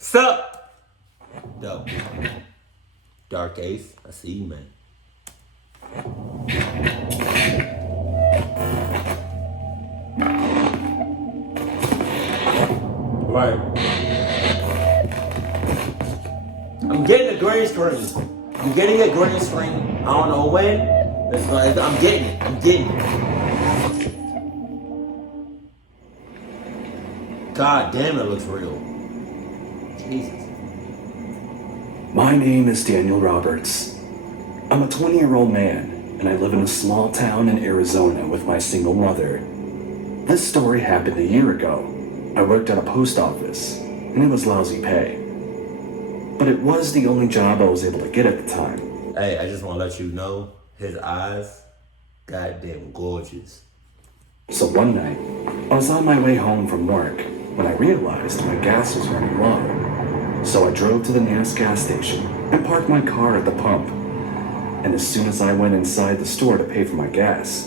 Sup? Yo. DarkAce, I see you, man. Right. I'm getting a green screen. I'm getting a green screen. I don't know when. I'm getting it. I'm getting it. God damn, it looks real. Jesus. My name is Daniel Roberts. I'm a 20-year-old man, and I live in a small town in Arizona with my single mother. This story happened a year ago. I worked at a post office, and it was lousy pay. But it was the only job I was able to get at the time. Hey, I just want to let you know, his eyes, goddamn gorgeous. So one night, I was on my way home from work when I realized my gas was running low. So I drove to the nearest gas station and parked my car at the pump. And as soon as I went inside the store to pay for my gas,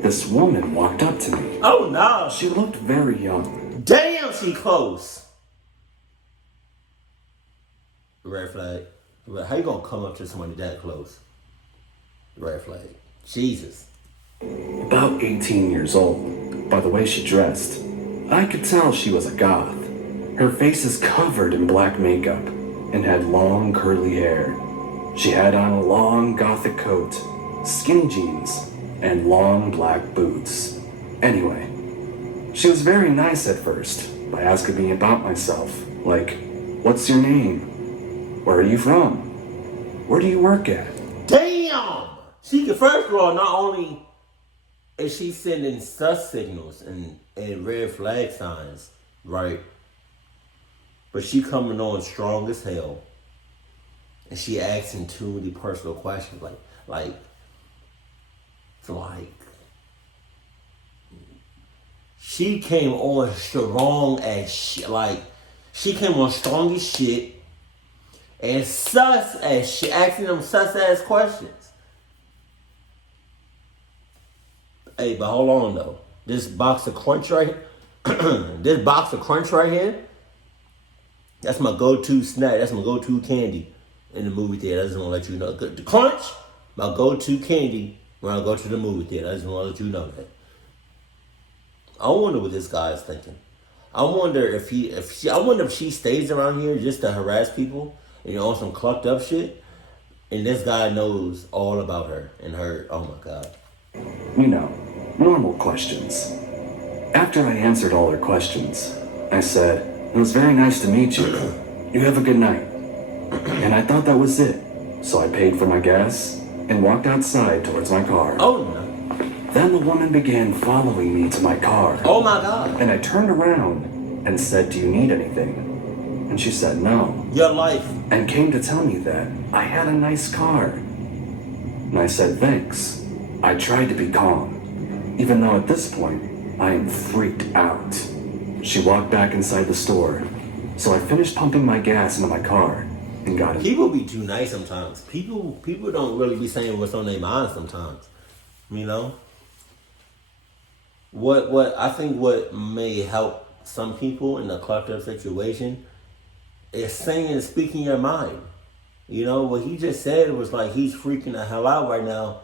this woman walked up to me. Oh no! She looked very young. Damn, she close! Red flag. How you gonna come up to somebody that close? Red flag. Jesus. About 18 years old. By the way she dressed, I could tell she was a goth. Her face is covered in black makeup and had long curly hair. She had on a long gothic coat, skinny jeans, and long black boots. Anyway, she was very nice at first by asking me about myself, like, what's your name? Where are you from? Where do you work at? Damn! She can, first of all, not only is she sending sus signals and red flag signs, right? But she coming on strong as hell. And she asking too many personal questions, like, she came on strong as shit, she came on strong as shit, and sus as shit, asking them sus ass questions. Hey, but hold on though, this box of crunch right here, that's my go-to snack, that's my go-to candy in the movie theater. I just want to let you know. The crunch, my go-to candy when I go to the movie theater. I just want to let you know that. I wonder what this guy is thinking. I wonder if she stays around here just to harass people and on some clucked up shit. And this guy knows all about her and her. Oh my God. You know, normal questions. After I answered all her questions, I said, "It was very nice to meet you. You have a good night." And I thought that was it. So I paid for my gas and walked outside towards my car. Oh no. Then the woman began following me to my car. Oh my God. And I turned around and said, "Do you need anything?" And she said, "No." Your life. And came to tell me that I had a nice car. And I said, "Thanks." I tried to be calm, even though at this point, I am freaked out. She walked back inside the store. So I finished pumping my gas into my car and got it. People be too nice sometimes. People don't really be saying what's on their mind sometimes. You know? What I think what may help some people in a clucked up situation is speaking your mind. You know, what he just said was like he's freaking the hell out right now,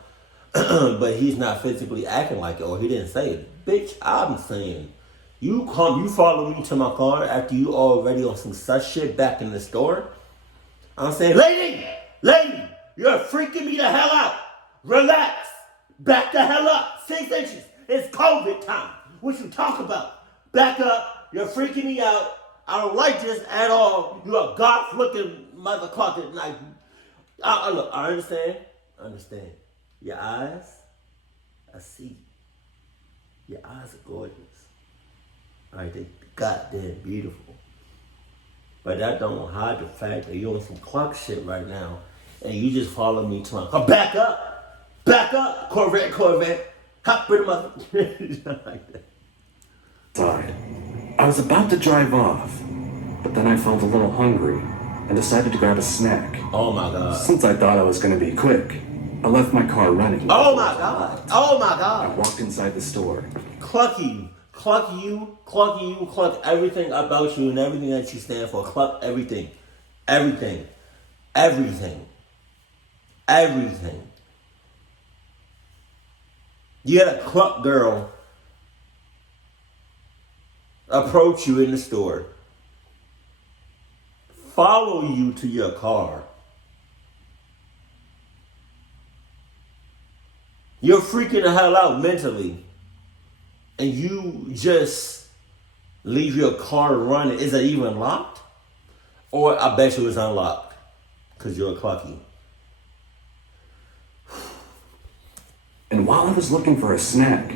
but he's not physically acting like it, or he didn't say it. Bitch, I'm saying, you follow me to my car after you already on some such shit back in the store. I'm saying, lady, you're freaking me the hell out. Relax. Back the hell up. 6 inches. It's COVID time. What you talk about? Back up. You're freaking me out. I don't like this at all. You're a goth-looking motherfucker. Like, look, I understand. Your eyes, I see. Your eyes are gorgeous. All right, they goddamn beautiful. But that don't hide the fact that you're on some clock shit right now, and you just follow me to my car. Back up, Corvette. Hop in the mother. Like that. Side. I was about to drive off, but then I felt a little hungry and decided to grab a snack. Oh my God. Since I thought I was going to be quick, I left my car running. Oh my God. I walked inside the store. Clucky Cluck you, cluck everything about you and everything that you stand for. Cluck everything. Everything. Everything. Everything. You had a cluck girl approach you in the store, follow you to your car. You're freaking the hell out mentally. And you just leave your car running. Is it even locked? Or I bet you it's unlocked. Because you're a clucky. And while I was looking for a snack,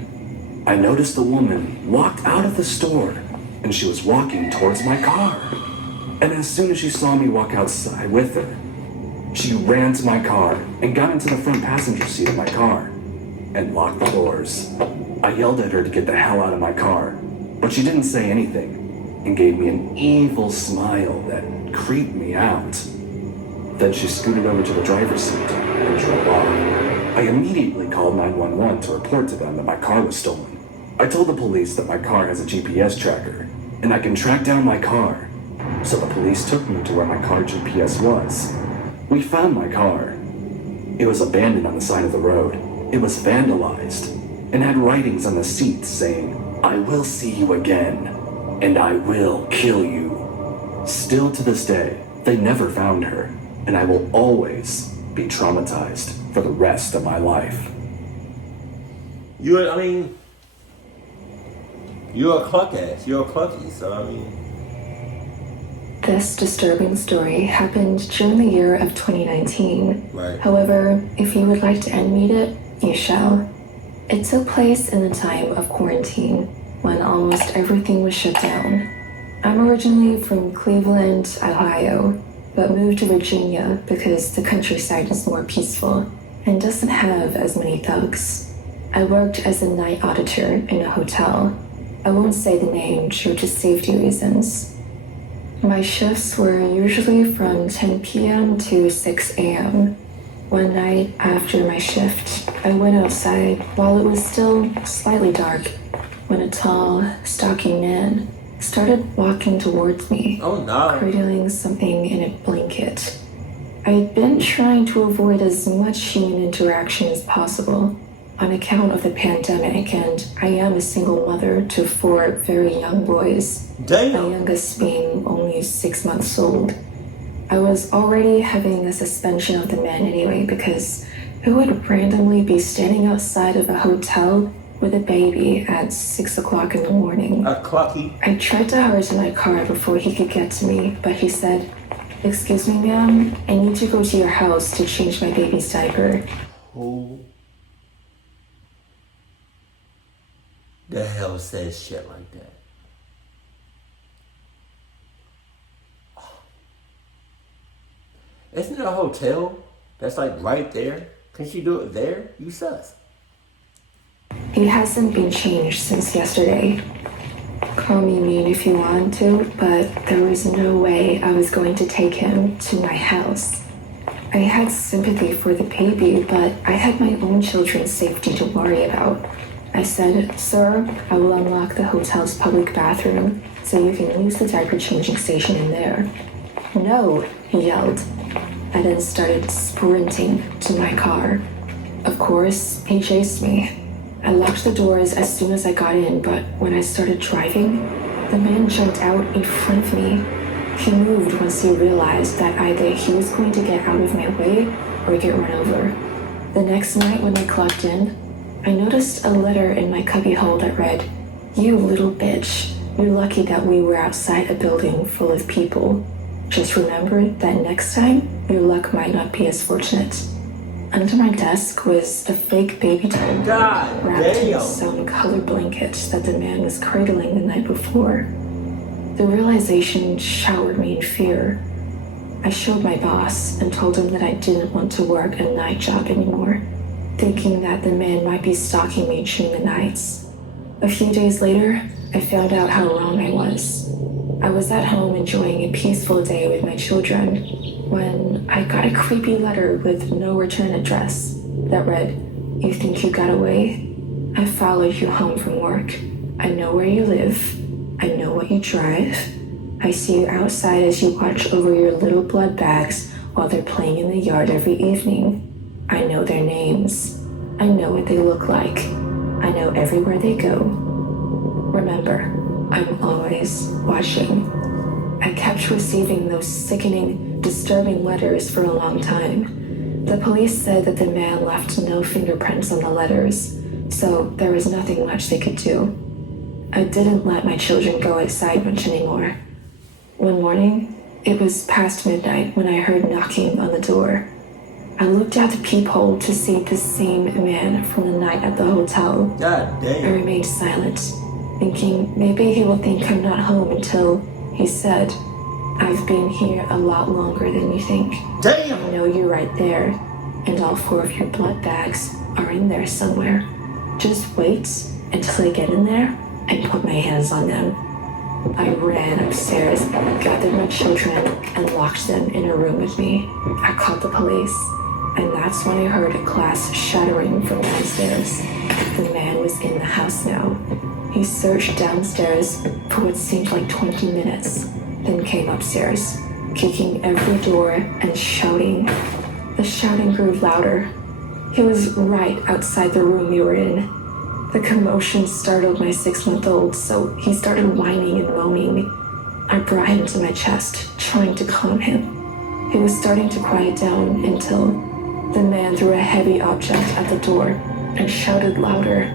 I noticed the woman walked out of the store and she was walking towards my car. And as soon as she saw me walk outside with her, she ran to my car and got into the front passenger seat of my car and locked the doors. I yelled at her to get the hell out of my car, but she didn't say anything and gave me an evil smile that creeped me out. Then she scooted over to the driver's seat and drove off. I immediately called 911 to report to them that my car was stolen. I told the police that my car has a GPS tracker and I can track down my car. So the police took me to where my car GPS was. We found my car. It was abandoned on the side of the road. It was vandalized and had writings on the seats saying, "I will see you again, and I will kill you." Still to this day, they never found her, and I will always be traumatized for the rest of my life. You're a cluck ass. You're a clucky, so This disturbing story happened during the year of 2019. Right. However, if you would like to animate it, you shall. It took place in the time of quarantine, when almost everything was shut down. I'm originally from Cleveland, Ohio, but moved to Virginia because the countryside is more peaceful and doesn't have as many thugs. I worked as a night auditor in a hotel. I won't say the name due to safety reasons. My shifts were usually from 10 p.m. to 6 a.m. One night after my shift, I went outside while it was still slightly dark when a tall, stalking man started walking towards me, cradling something in a blanket. I had been trying to avoid as much human interaction as possible on account of the pandemic, and I am a single mother to 4 very young boys, damn. My youngest being only 6 months old. I was already having a suspension of the man anyway, because who would randomly be standing outside of a hotel with a baby at 6 o'clock in the morning? A clucky. I tried to hurry to my car before he could get to me, but he said, "Excuse me, ma'am, I need to go to your house to change my baby's diaper." Who the hell says shit like that? Isn't there a hotel that's like right there? Can she do it there? You sus. He hasn't been changed since yesterday. Call me mean if you want to, but there was no way I was going to take him to my house. I had sympathy for the baby, but I had my own children's safety to worry about. I said, "Sir, I will unlock the hotel's public bathroom so you can use the diaper changing station in there." "No," he yelled. I then started sprinting to my car. Of course, he chased me. I locked the doors as soon as I got in, but when I started driving, the man jumped out in front of me. He moved once he realized that either he was going to get out of my way or get run over. The next night when I clocked in, I noticed a letter in my cubbyhole that read, "You little bitch, you're lucky that we were outside a building full of people. Just remember that next time, your luck might not be as fortunate." Under my desk was a fake baby doll wrapped in some colored blanket that the man was cradling the night before. The realization showered me in fear. I showed my boss and told him that I didn't want to work a night job anymore, thinking that the man might be stalking me during the nights. A few days later, I found out how wrong I was. I was at home enjoying a peaceful day with my children when I got a creepy letter with no return address that read, "You think you got away? I followed you home from work. I know where you live. I know what you drive. I see you outside as you watch over your little blood bags while they're playing in the yard every evening. I know their names. I know what they look like. I know everywhere they go. Remember, I'm always watching. I kept receiving those sickening, disturbing letters for a long time. The police said that the man left no fingerprints on the letters, so there was nothing much they could do. I didn't let my children go outside much anymore. One morning, it was past midnight when I heard knocking on the door. I looked out the peephole to see the same man from the night at the hotel. God damn. I remained silent, thinking maybe he will think I'm not home until he said, "I've been here a lot longer than you think. Damn. I know you're right there, and all 4 of your blood bags are in there somewhere. Just wait until I get in there and put my hands on them." I ran upstairs, gathered my children, and locked them in a room with me. I called the police, and that's when I heard a glass shattering from downstairs. The man was in the house now. He searched downstairs for what seemed like 20 minutes, then came upstairs, kicking every door and shouting. The shouting grew louder. He was right outside the room we were in. The commotion startled my 6-month-old, so he started whining and moaning. I brought him to my chest, trying to calm him. He was starting to quiet down until the man threw a heavy object at the door and shouted louder.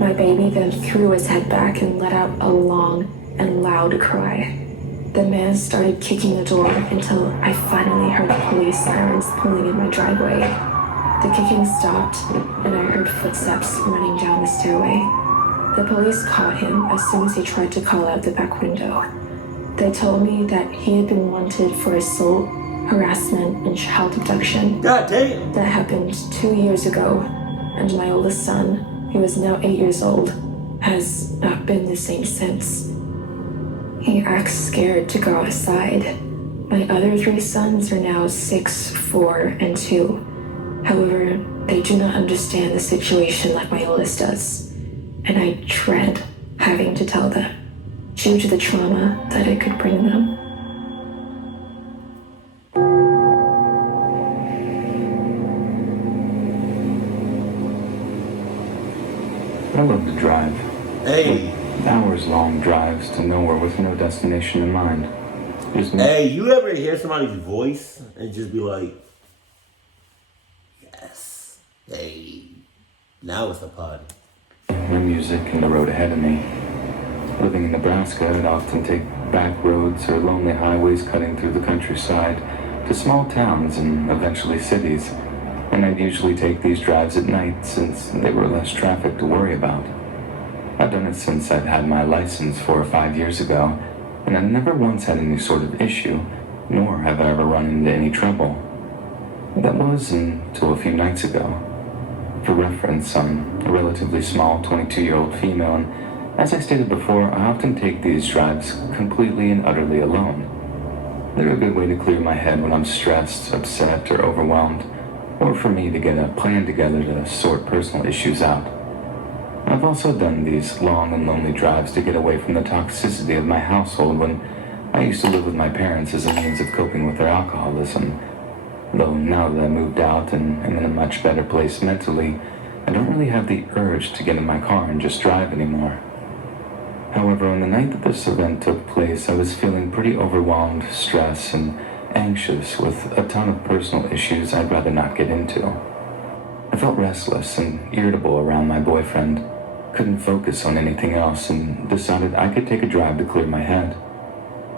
My baby then threw his head back and let out a long and loud cry. The man started kicking the door until I finally heard the police sirens pulling in my driveway. The kicking stopped, and I heard footsteps running down the stairway. The police caught him as soon as he tried to call out the back window. They told me that he had been wanted for assault, harassment, and child abduction. God damn. That happened 2 years ago, and my oldest son, who is now 8 years old, has not been the same since. He acts scared to go outside. My other 3 sons are now 6, 4, and 2. However, they do not understand the situation like my oldest does, and I dread having to tell them, due to the trauma that it could bring them. I love to drive. Hey. Hours-long drives to nowhere with no destination in mind. Just me. Hey, you ever hear somebody's voice and just be like, yes, hey, now it's a party. My music and the road ahead of me. Living in Nebraska, I'd often take back roads or lonely highways cutting through the countryside to small towns and eventually cities. And I'd usually take these drives at night since they were less traffic to worry about. I've done it since I'd had my license 4 or 5 years ago, and I never once had any sort of issue, nor have I ever run into any trouble. That was until a few nights ago. For reference, I'm a relatively small 22-year-old female, and as I stated before, I often take these drives completely and utterly alone. They're a good way to clear my head when I'm stressed, upset, or overwhelmed, or for me to get a plan together to sort personal issues out. I've also done these long and lonely drives to get away from the toxicity of my household when I used to live with my parents as a means of coping with their alcoholism. Though now that I moved out and am in a much better place mentally, I don't really have the urge to get in my car and just drive anymore. However, on the night that this event took place, I was feeling pretty overwhelmed, stressed, and anxious with a ton of personal issues I'd rather not get into. I felt restless and irritable around my boyfriend, couldn't focus on anything else, and decided I could take a drive to clear my head.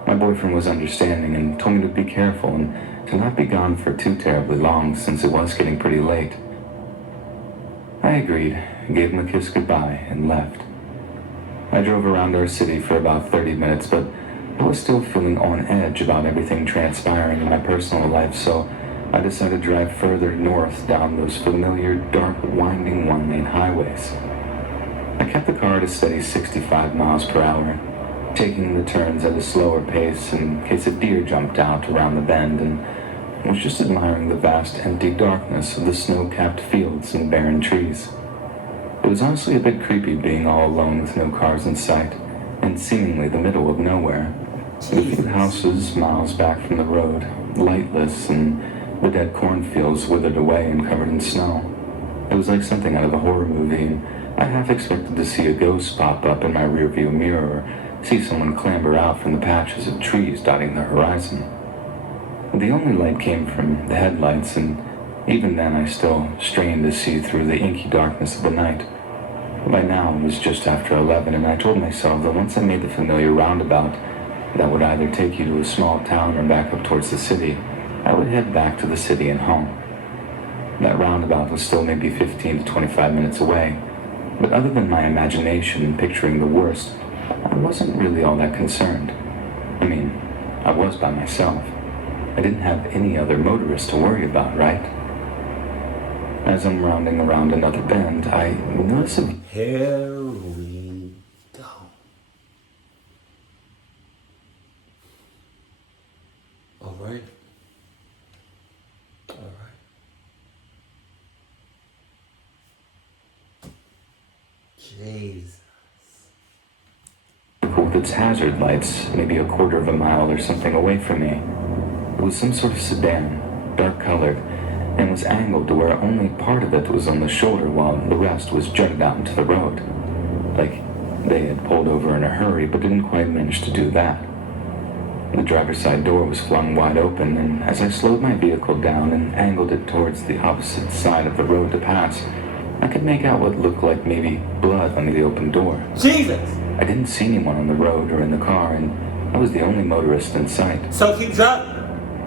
My boyfriend was understanding and told me to be careful and to not be gone for too terribly long since it was getting pretty late. I agreed, gave him a kiss goodbye, and left. I drove around our city for about 30 minutes, but I was still feeling on edge about everything transpiring in my personal life, so I decided to drive further north down those familiar, dark, winding one-lane highways. I kept the car at a steady 65 miles per hour, taking the turns at a slower pace in case a deer jumped out around the bend, and was just admiring the vast empty darkness of the snow-capped fields and barren trees. It was honestly a bit creepy being all alone with no cars in sight, in seemingly the middle of nowhere. The few houses miles back from the road, lightless, and the dead cornfields withered away and covered in snow. It was like something out of a horror movie, and I half expected to see a ghost pop up in my rearview mirror or see someone clamber out from the patches of trees dotting the horizon. The only light came from the headlights, and even then I still strained to see through the inky darkness of the night. By now it was just after 11, and I told myself that once I made the familiar roundabout that would either take you to a small town or back up towards the city, I would head back to the city and home. That roundabout was still maybe 15 to 25 minutes away, but other than my imagination picturing the worst, I wasn't really all that concerned. I mean, I was by myself. I didn't have any other motorist to worry about, right? As I'm rounding around another bend, I notice a... Here we go. All right. All right. Jesus. with its hazard lights maybe a quarter of a mile or something away from me. It was some sort of sedan, dark-colored, and was angled to where only part of it was on the shoulder while the rest was jutted out into the road. Like they had pulled over in a hurry but didn't quite manage to do that. The driver's side door was flung wide open, and as I slowed my vehicle down and angled it towards the opposite side of the road to pass, I could make out what looked like maybe blood under the open door. Jesus! I didn't see anyone on the road or in the car, and I was the only motorist in sight. So keep driving.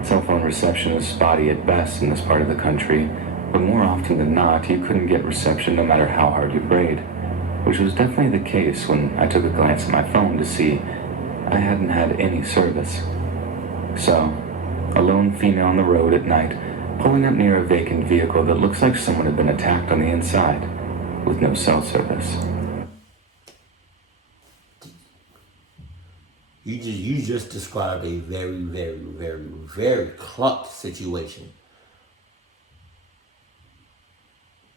Cell phone reception is spotty at best in this part of the country, but more often than not, you couldn't get reception no matter how hard you prayed, which was definitely the case when I took a glance at my phone to see I hadn't had any service. So, a lone female on the road at night, pulling up near a vacant vehicle that looks like someone had been attacked on the inside, with no cell service. You just described a very, very, very, very clucked situation.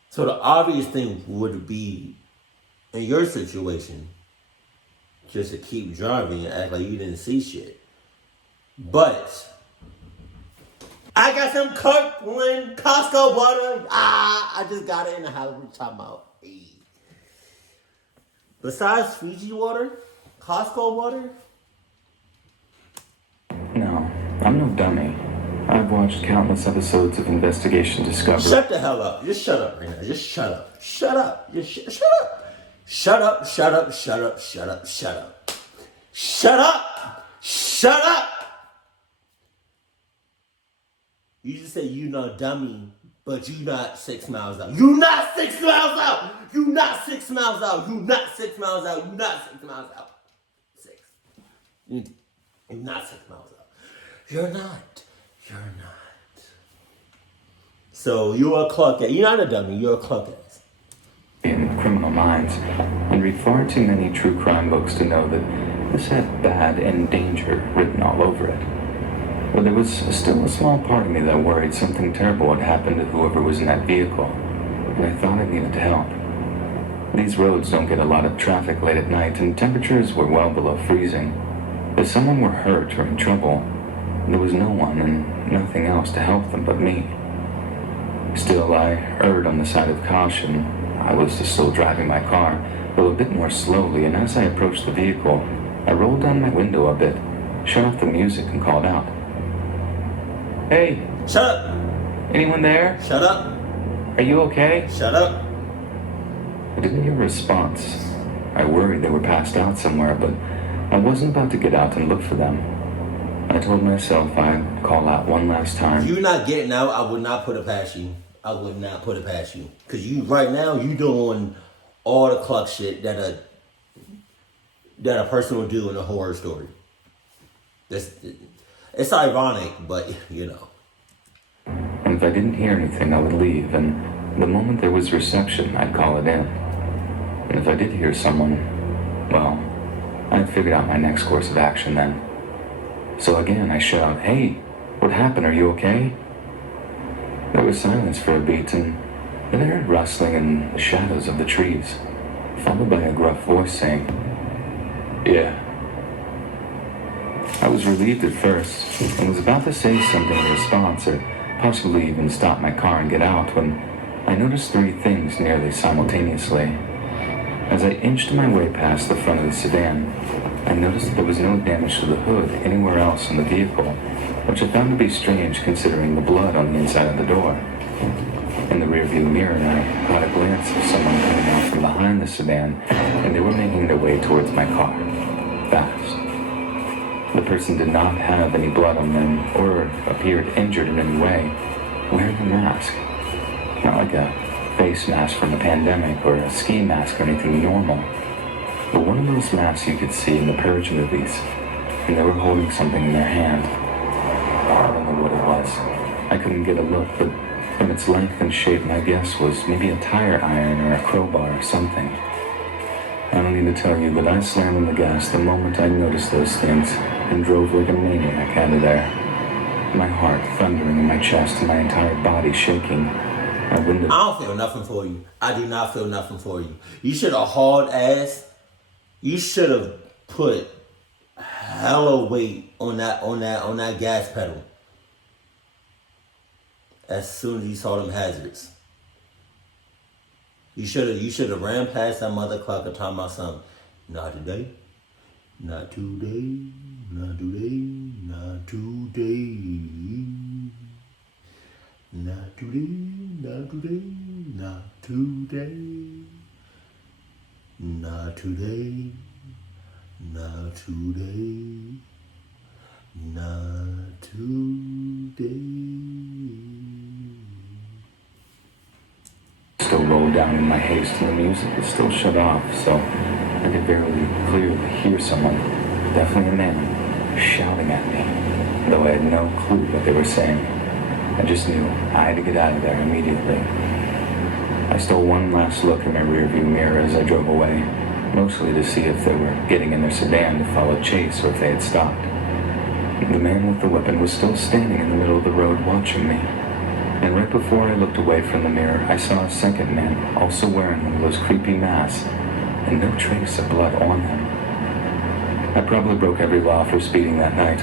So the obvious thing would be, in your situation, just to keep driving and act like you didn't see shit. But I got some Kirkland Costco water. I just got it in the house. We're talking about. Hey. Besides Fiji water, Costco water. No, I'm no dummy. I've watched countless episodes of Investigation Discovery. Shut the hell up. Just shut up right now. Just shut up. Shut up. Just shut up. Shut up, shut up, shut up, shut up, shut up. Shut up! Shut up! You just say you not dummy, but you not 6 miles out. You not 6 miles out! You not 6 miles out! You not 6 miles out! You not 6 miles out! 6. You're not 6 miles out. You're not. You're not. So you're a cluck ass. You're not a dummy, you're a cluck ass. In criminal minds, and read far too many true crime books to know that this had bad and danger written all over it. But there was still a small part of me that worried something terrible had happened to whoever was in that vehicle, and I thought I needed to help. These roads don't get a lot of traffic late at night, and temperatures were well below freezing. If someone were hurt or in trouble, there was no one and nothing else to help them but me. Still, I erred on the side of caution. I was still driving my car, though a bit more slowly, and as I approached the vehicle, I rolled down my window a bit, shut off the music, and called out. Hey! Shut up! Anyone there? Shut up! Are you okay? Shut up! I didn't hear a response. I worried they were passed out somewhere, but I wasn't about to get out and look for them. I told myself I'd call out one last time. If you're not getting out, I would not put it past you. I would not put it past you. Because you, right now, you doing all the cluck shit that a person would do in a horror story. It's ironic, but, you know. And if I didn't hear anything, I would leave, and the moment there was reception, I'd call it in. And if I did hear someone, well, I'd figured out my next course of action then. So again, I shout, "Hey, what happened? Are you okay?" There was silence for a beat, and Then I heard rustling in the shadows of the trees, followed by a gruff voice saying, "Yeah." I was relieved at first, and was about to say something in response, or possibly even stop my car and get out, when I noticed three things nearly simultaneously. As I inched my way past the front of the sedan, I noticed that there was no damage to the hood anywhere else in the vehicle, which I found to be strange considering the blood on the inside of the door. In the rearview mirror, I caught a glance of someone coming out from behind the sedan, and they were making their way towards my car, fast. The person did not have any blood on them or appeared injured in any way, wearing a mask. Not like a face mask from the pandemic or a ski mask or anything normal, but one of those masks you could see in the Purge movies, and they were holding something in their hand. I don't know what it was. I couldn't get a look, but from its length and shape, my guess was maybe a tire iron or a crowbar or something. I don't need to tell you, but I slammed on the gas the moment I noticed those things and drove like a maniac out of there. My heart thundering in my chest and my entire body shaking. My window... I don't feel nothing for you. I do not feel nothing for you. You should have hauled ass. You should have put hella weight on that gas pedal as soon as you saw them hazards. You should have ran past that mother clock and talking about something. Not today. Not today. Not today. Not today. Not today. Not today. Not today. Not today. Not today. Not today. Still rolled down in my haste, and the music was still shut off, so I could barely clearly hear someone, definitely a man, shouting at me, though I had no clue what they were saying. I just knew I had to get out of there immediately. I stole one last look in my rearview mirror as I drove away, mostly to see if they were getting in their sedan to follow chase or if they had stopped. The man with the weapon was still standing in the middle of the road watching me. And right before I looked away from the mirror, I saw a second man, also wearing one of those creepy masks, and no trace of blood on him. I probably broke every law for speeding that night,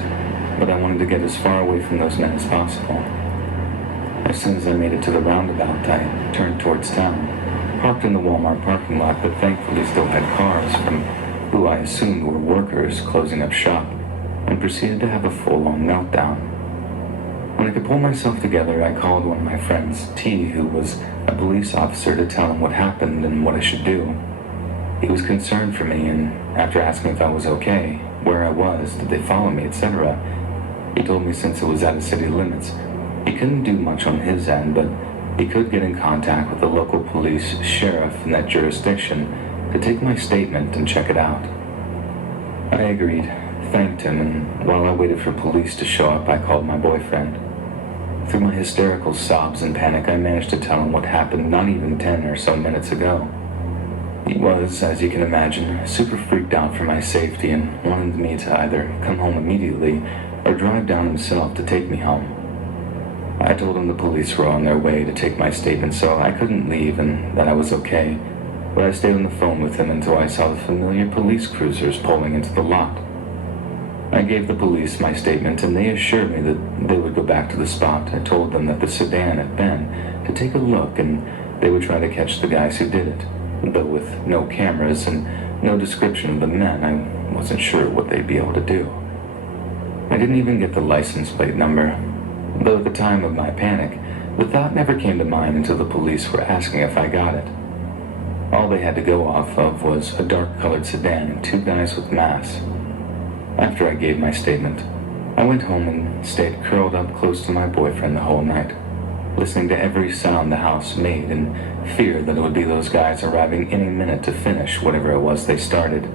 but I wanted to get as far away from those men as possible. As soon as I made it to the roundabout, I turned towards town, parked in the Walmart parking lot, but thankfully still had cars from who I assumed were workers closing up shop, and proceeded to have a full-on meltdown. When I could pull myself together, I called one of my friends, T, who was a police officer, to tell him what happened and what I should do. He was concerned for me, and after asking if I was okay, where I was, did they follow me, etc., he told me since it was out of city limits, he couldn't do much on his end, but he could get in contact with the local police sheriff in that jurisdiction to take my statement and check it out. I agreed, thanked him, and while I waited for police to show up, I called my boyfriend. Through my hysterical sobs and panic, I managed to tell him what happened not even 10 or so minutes ago. He was, as you can imagine, super freaked out for my safety and wanted me to either come home immediately or drive down himself to take me home. I told him the police were on their way to take my statement, so I couldn't leave and that I was okay, but I stayed on the phone with him until I saw the familiar police cruisers pulling into the lot. I gave the police my statement, and they assured me that they would go back to the spot. I told them that the sedan had been to take a look, and they would try to catch the guys who did it. Though with no cameras and no description of the men, I wasn't sure what they'd be able to do. I didn't even get the license plate number, though at the time of my panic, the thought never came to mind until the police were asking if I got it. All they had to go off of was a dark-colored sedan and two guys with masks. After I gave my statement, I went home and stayed curled up close to my boyfriend the whole night, listening to every sound the house made in fear that it would be those guys arriving any minute to finish whatever it was they started.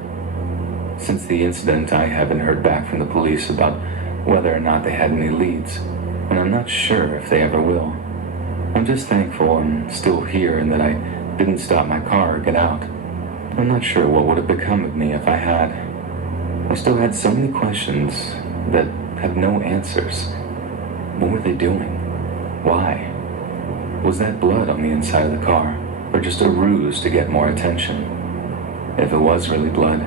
Since the incident, I haven't heard back from the police about whether or not they had any leads, and I'm not sure if they ever will. I'm just thankful I'm still here and that I didn't stop my car or get out. I'm not sure what would have become of me if I had. I still had so many questions that have no answers. What were they doing? Why? Was that blood on the inside of the car, or just a ruse to get more attention? If it was really blood,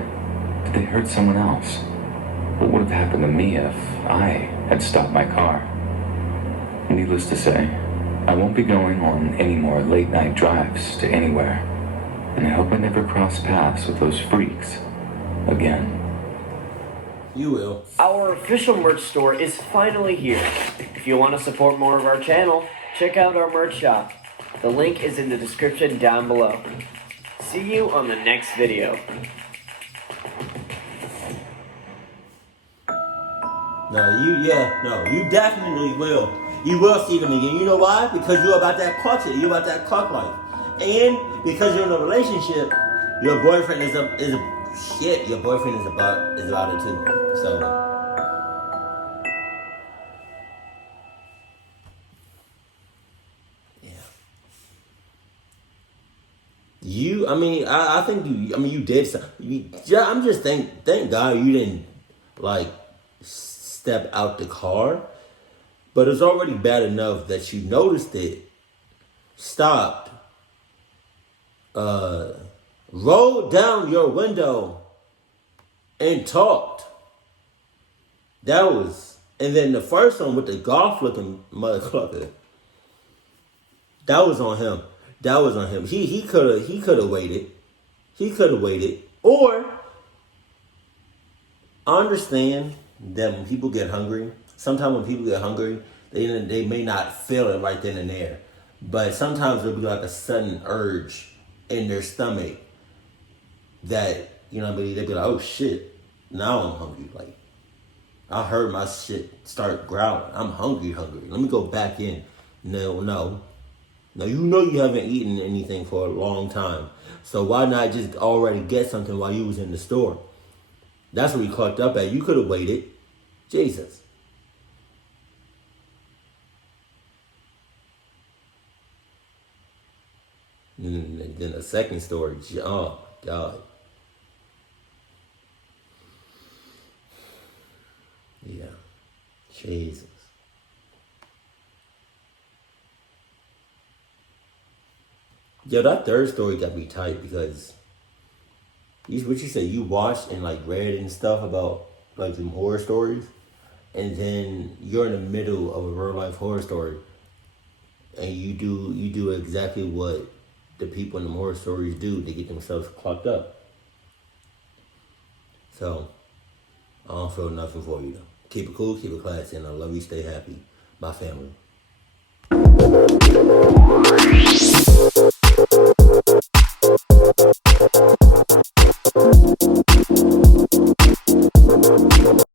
did they hurt someone else? What would have happened to me if I had stopped my car? Needless to say, I won't be going on any more late-night drives to anywhere, and I hope I never cross paths with those freaks again. You will. Our official merch store is finally here. If you want to support more of our channel, check out our merch shop. The link is in the description down below. See you on the next video. You definitely will. You will see them again. You know why? Because you're about that clutch it. You're about that cluck life. And because you're in a relationship, your boyfriend is a shit. Your boyfriend is about it too. So I think you did something. I'm just thank God you didn't like step out the car, but it's already bad enough that you noticed it, stopped, rolled down your window, and talked. And then the first one with the golf looking motherfucker, that was on him. He could have waited. Or I understand that when people get hungry, sometimes when people get hungry, they may not feel it right then and there. But sometimes there'll be like a sudden urge in their stomach that, they'll be like, oh shit, now I'm hungry. Like, I heard my shit start growling. I'm hungry. Let me go back in. No. Now, you haven't eaten anything for a long time. So why not just already get something while you was in the store? That's what you clocked up at. You could have waited. Jesus. And then the second story. Oh, God. Yeah. Jesus. Yo, that third story got me tight because what you say, you watched and like read and stuff about like some horror stories, and then you're in the middle of a real life horror story, and you do exactly what the people in the horror stories do to get themselves clocked up. So I don't feel nothing for you though. Keep it cool, keep it classy, and I love you. Stay happy, my family.